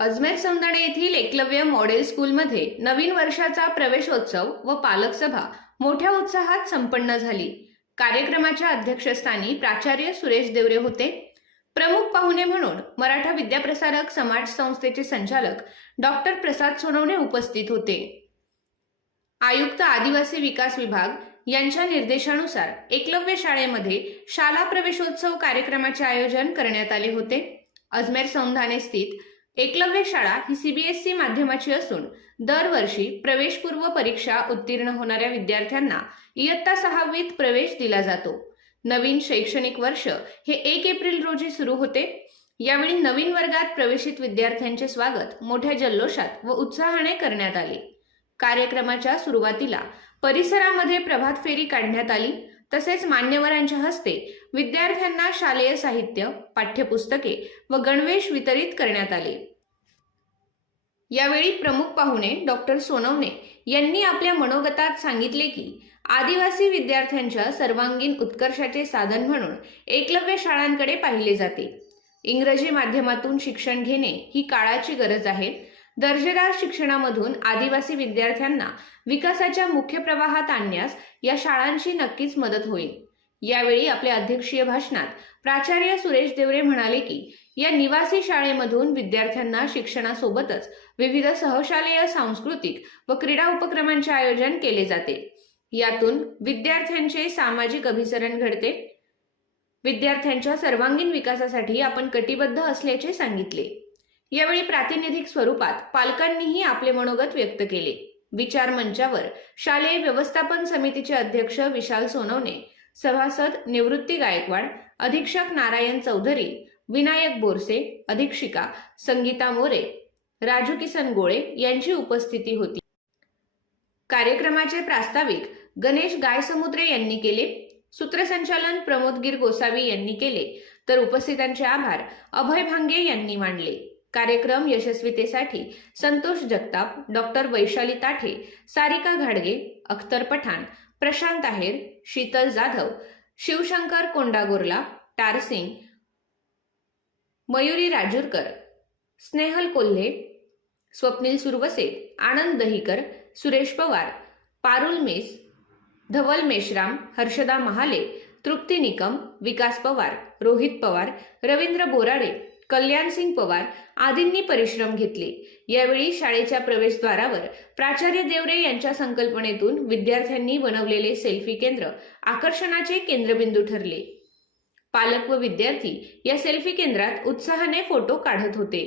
अजमेर सौंदणे येथील एकलव्य मॉडेल स्कूलमध्ये नवीन वर्षाचा प्रवेशोत्सव व पालक सभा मोठ्या उत्साहात संपन्न झाली. कार्यक्रमाच्या अध्यक्षस्थानी प्राचार्य सुरेश देवरे होते. प्रमुख पाहुणे म्हणून मराठा विद्याप्रसारक समाज संस्थेचे संचालक डॉक्टर प्रसाद सोनवणे उपस्थित होते. आयुक्त आदिवासी विकास विभाग यांच्या निर्देशानुसार एकलव्य शाळेमध्ये शाला प्रवेशोत्सव कार्यक्रमाचे आयोजन करण्यात आले होते. अजमेर सौंधाने स्थित एकलव्य शाळा ही सीबीएसई माध्यमाची असून दरवर्षी प्रवेशपूर्व परीक्षा उत्तीर्ण होणाऱ्या विद्यार्थ्यांना इयत्ता सहावीत प्रवेश दिला जातो. नवीन शैक्षणिक वर्ष हे एक एप्रिल रोजी सुरू होते. यावेळी नवीन वर्गात प्रवेशित विद्यार्थ्यांचे स्वागत मोठ्या जल्लोषात व उत्साहाने करण्यात आले. कार्यक्रमाच्या सुरुवातीला परिसरामध्ये प्रभात फेरी काढण्यात आली. तसेच मान्यवरांच्या हस्ते विद्यार्थ्यांना शालेय साहित्य पाठ्यपुस्तके व गणवेश वितरित करण्यात आले. यावेळी प्रमुख पाहुणे डॉक्टर सोनवणे यांनी आपल्या मनोगतात सांगितले की आदिवासी विद्यार्थ्यांच्या सर्वांगीण उत्कर्षाचे साधन म्हणून एकलव्य शाळांकडे पाहिले जाते. इंग्रजी माध्यमातून शिक्षण घेणे ही काळाची गरज आहे. दर्जेदार शिक्षणामधून आदिवासी विद्यार्थ्यांना विकासाच्या मुख्य प्रवाहात आणण्यास या शाळांची नक्कीच मदत होईल. यावेळी आपल्या अध्यक्षीय भाषणात प्राचार्य सुरेश देवरे म्हणाले की या निवासी शाळेमधून विद्यार्थ्यांना शिक्षणासोबतच विविध सहशालेय सांस्कृतिक व क्रीडा उपक्रमांचे आयोजन केले जाते. यातून विद्यार्थ्यांचे सामाजिक अभिसरण घडते. विद्यार्थ्यांच्या सर्वांगीण विकासासाठी आपण कटिबद्ध असल्याचे सांगितले. यावेळी प्रातिनिधिक स्वरूपात पालकांनीही आपले मनोगत व्यक्त केले. विचार मंचावर शालेय व्यवस्थापन समितीचे अध्यक्ष विशाल सोनवणे सभासद निवृत्ती गायकवाड अधीक्षक नारायण चौधरी विनायक बोरसे अधीक्षिका संगीता मोरे राजू किसन गोळे यांची उपस्थिती होती. कार्यक्रमाचे प्रास्ताविक गणेश गायसमुद्रे यांनी केले. सूत्रसंचालन प्रमोदगीर गोसावी यांनी केले. तर उपस्थितांचे आभार अभय भांगे यांनी मांडले कार्यक्रम यशस्वीतेसाठी संतोष जगताप डॉक्टर वैशाली ताठे सारिका घाडगे अख्तर पठाण प्रशांत आहेर शीतल जाधव शिवशंकर कोंडागोरला टारसिंग मयुरी राजूरकर स्नेहल कोल्हे स्वप्नील सुरवसे आनंद दहीकर सुरेश पवार पारुल मेस धवल मेश्राम हर्षदा महाले तृप्ती निकम विकास पवार रोहित पवार रवींद्र बोराडे कल्याणसिंग पवार आदींनी परिश्रम घेतले. यावेळी शाळेच्या प्रवेशद्वारावर प्राचार्य देवरे यांच्या संकल्पनेतून विद्यार्थ्यांनी बनवलेले सेल्फी केंद्र आकर्षणाचे केंद्रबिंदू ठरले. पालक व विद्यार्थी या सेल्फी केंद्रात उत्साहाने फोटो काढत होते.